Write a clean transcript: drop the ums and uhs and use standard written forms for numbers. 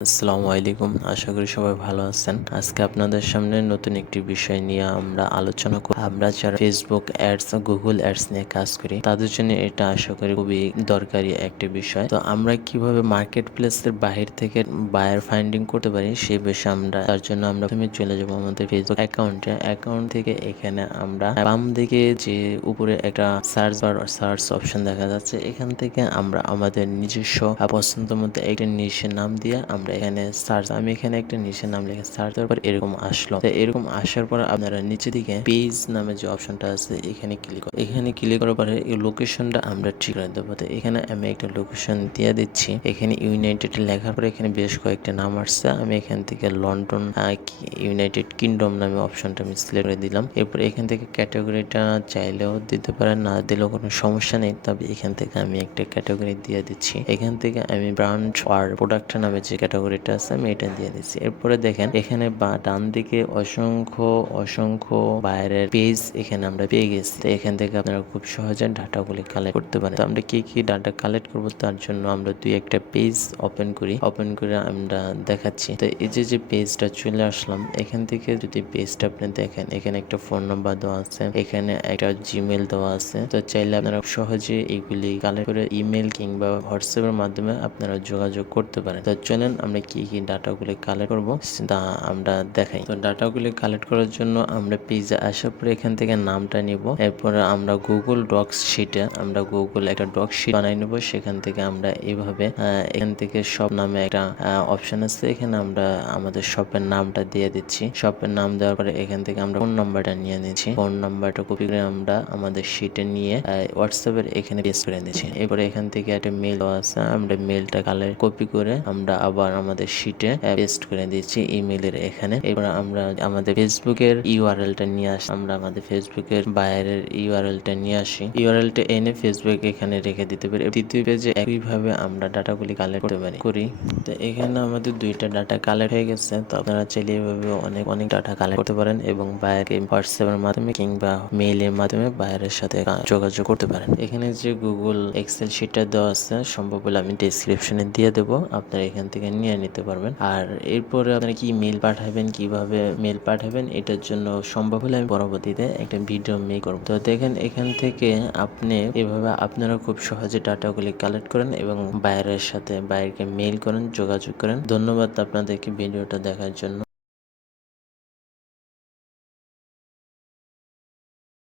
আসসালামু আলাইকুম। আশা করি সবাই ভালো আছেন। আজকে আপনাদের সামনে নতুন একটি বিষয় নিয়ে আমরা আলোচনা করব। আমরা যারা ফেসবুক অ্যাডস, গুগল অ্যাডস নিয়ে কাজ করি তাদের জন্য এটা আশা করি খুবই দরকারি একটি বিষয়। তো আমরা কিভাবে মার্কেট প্লেসের বাহির থেকে বায়ার ফাইন্ডিং করতে পারি সেই বিষয়ে তার জন্য আমরা প্রথমে চলে যাব আমাদের ফেসবুক অ্যাকাউন্টে। অ্যাকাউন্ট থেকে এখানে আমরা বাম দিকে যে উপরে একটা সার্চ অপশন দেখা যাচ্ছে, এখান থেকে আমরা আমাদের নিজস্ব পছন্দ মতো একটা নিশের নাম দিয়ে আমরা এখানে সার্চ, আমি এখানে একটা নিশের নাম লিখে সার্চ দেওয়ার পর এরকম আসলো। তো এরকম আসার পর আপনারা নিচে দিকে পেজ নামে যে অপশনটা আছে এখানে ক্লিক করুন। এখানে ক্লিক করার পরে এই লোকেশনটা আমরা ঠিক করে দেবো। তো এখানে আমি একটা লোকেশন দিয়ে দিচ্ছি। এখানে ইউনাইটেড লেখার পরে এখানে বেশ কয়েকটা নাম আসছে। আমি এখান থেকে লন্ডন ইউনাইটেড কিংডম নামে অপশনটা আমি সিলেক্ট করে দিলাম। এরপর এখান থেকে ক্যাটাগরিটা চাইলেও দিতে পারেন, না দিলেও কোনো সমস্যা নেই। তবে এখান থেকে আমি একটা ক্যাটাগরি দিয়ে দিচ্ছি। এখান থেকে আমি ব্র্যান্ড আর প্রোডাক্ট নামে যে ক্যাটাগরিটা আছে আমি এটা দিয়ে দিচ্ছি। এরপরে দেখেন এখানে ডান দিকে অসংখ্য বাইরের পেজ এখানে আমরা পেয়ে গেছি। তো এখান থেকে আপনারা খুব সহজে ডাটাগুলি কালেক্ট করতে পারেন। তো আমরা কি ডাটা কালেক্ট করবো তার জন্য আমরা দুই একটা পেজ ওপেন করে আমরা দেখাচ্ছি। তো এই যে পেজটা চলে আসলাম, এখান থেকে যদি পেজটা আপনি দেখেন এখানে একটা ফোন নাম্বার দেওয়া আছে, এখানে একটা জিমেল দেওয়া আছে। তো চাইলে আপনারা সহজে এইগুলি কালেক্ট করে ইমেল কিংবা হোয়াটসঅ্যাপের মাধ্যমে আপনারা যোগাযোগ করতে পারেন। তো চলেন আমরা কি ডাটাগুলি কালেক্ট করবো তা আমরা দেখাই। তো ডাটাগুলি কালেক্ট করার জন্য আমরা পেজে আসার পরে এখান থেকে নামটা নিব। এরপরে আমরা গুগল ডক্স শিটে আমরা গুগল একটা ডক শিট বানাই নেব। সেখান থেকে আমরা এইভাবে এখান থেকে শপ নামে একটা অপশন আছে, এখানে আমরা আমাদের শপের নামটা দিয়ে দিচ্ছি। শপের নাম দেওয়ার পরে এখান থেকে আমরা ফোন নাম্বারটা নিয়ে নিচ্ছি। ফোন নাম্বারটা কপি করে আমরা আমাদের শিটে নিয়ে হোয়াটসঅ্যাপের এখানে পেস্ট করে নিচ্ছি। এরপরে এখান থেকে একটা মেল আছে, আমরা মেলটা কালার কপি করে আমরা আবার আমাদের শিটে পেস্ট করে দিচ্ছি ইমেলের এখানে। এবার আমরা আমাদের ফেসবুকের ইউআরএলটা নিয়ে আসি। আমরা আমাদের ফেসবুকের বাইরের ইউআরএলটা নিয়ে আসি। ইউআরএলটা এনে ফেসবুক এখানে রেখে দিতে পারি। দ্বিতীয় পেজে একইভাবে আমরা ডাটাগুলি কালেক্ট করতে পারি। তো এখানে আমাদের দুইটা ডাটা কালেক্ট হয়ে গেছে। তো আপনারা চাইলে এভাবে অনেক ডাটা কালেক্ট করতে পারেন এবং বাইরে হোয়াটসঅ্যাপের মাধ্যমে কিংবা মেইলের মাধ্যমে বাইরের সাথে যোগাযোগ করতে পারেন। এখানে যে গুগল এক্সেল শিটটা দেওয়া আছে সম্ভব হলে আমি ডেসক্রিপশনে দিয়ে দেবো, আপনারা এখান থেকে নিয়ে নিতে পারবেন। আর এরপরে আপনারা কি মেল পাঠাবেন, কিভাবে মেল পাঠাবেন এটার জন্য সম্ভব হলে আমি পরবর্তীতে একটা ভিডিও মেক করব। তো দেখেন এখান থেকে আপনি এভাবে আপনারা খুব সহজে ডাটাগুলি কালেক্ট করেন এবং বাইরের সাথে বাইরকে মেইল করেন, যোগাযোগ করেন। ধন্যবাদ আপনাদেরকে ভিডিওটা দেখার জন্য।